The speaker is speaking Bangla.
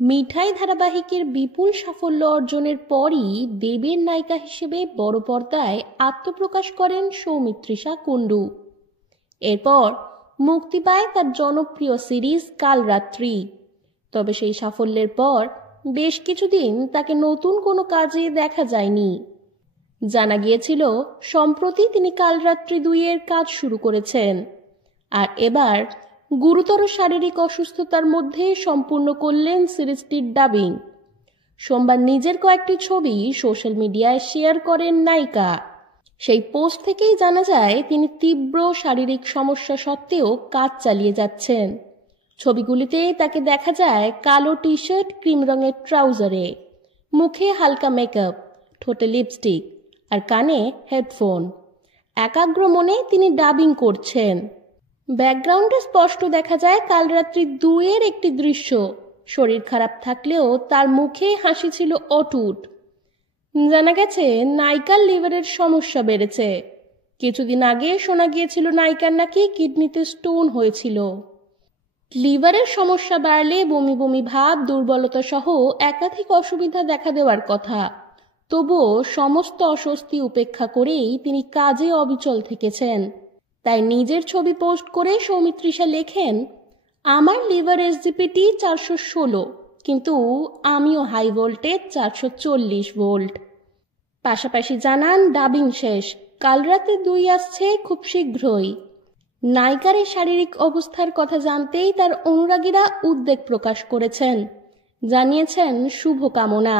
মিঠাই ধারাবাহিকের বিপুল সাফল্য অর্জনের পরই দেবের নায়িকা হিসেবে বড় পর্দায় আত্মপ্রকাশ করেন সৌমিত্রিষা কুণ্ডু। এরপর মুক্তি পায় তার জনপ্রিয় সিরিজ কালরাত্রি। তবে সেই সাফল্যের পর বেশ কিছুদিন তাকে নতুন কোনো কাজে দেখা যায়নি। জানা গিয়েছিল সম্প্রতি তিনি কালরাত্রি 2-এর কাজ শুরু করেছেন, আর এবার গুরুতর শারীরিক অসুস্থতার মধ্যে সম্পূর্ণ করলেন সিরিজটির ডাবিং। সোমবার নিজের কয়েকটি ছবি সোশ্যাল মিডিয়ায় শেয়ার করেন নায়িকা। সেই পোস্ট থেকেই জানা যায় তিনি তীব্র শারীরিক সমস্যা সত্ত্বেও কাজ চালিয়ে যাচ্ছেন। ছবিগুলিতে তাকে দেখা যায় কালো টি শার্ট, ক্রিম রঙের ট্রাউজারে, মুখে হালকা মেকআপ, ঠোঁটে লিপস্টিক আর কানে হেডফোন। একাগ্র মনে তিনি ডাবিং করছেন। ব্যাকগ্রাউন্ডে স্পষ্ট দেখা যায় কালরাত্রি 2-এর একটি দৃশ্য। শরীর খারাপ থাকলেও তার মুখে হাসি ছিল অটুট। জানা গেছে নায়িকার লিভারের সমস্যা বেড়েছে। কিছুদিন আগে শোনা গিয়েছিল নায়িকার নাকি কিডনিতে স্টোন হয়েছিল। লিভারের সমস্যা বাড়লে বমি বমি ভাব, দুর্বলতা সহ একাধিক অসুবিধা দেখা দেওয়ার কথা। তবুও সমস্ত অস্বস্তি উপেক্ষা করেই তিনি কাজে অবিচল থেকেছেন। তাই নিজের ছবি পোস্ট করে সৌমিত্রিষা লেখেন, আমার লিভার এসজিপিটি 416, কিন্তু আমিও হাই ভোল্টেজ 440 ভোল্ট। পাশাপাশি জানান ডাবিং শেষ, কালরাত্রি 2 আসছে খুব শীঘ্রই। নায়িকার এই শারীরিক অবস্থার কথা জানতেই তার অনুরাগীরা উদ্বেগ প্রকাশ করেছেন, জানিয়েছেন শুভকামনা।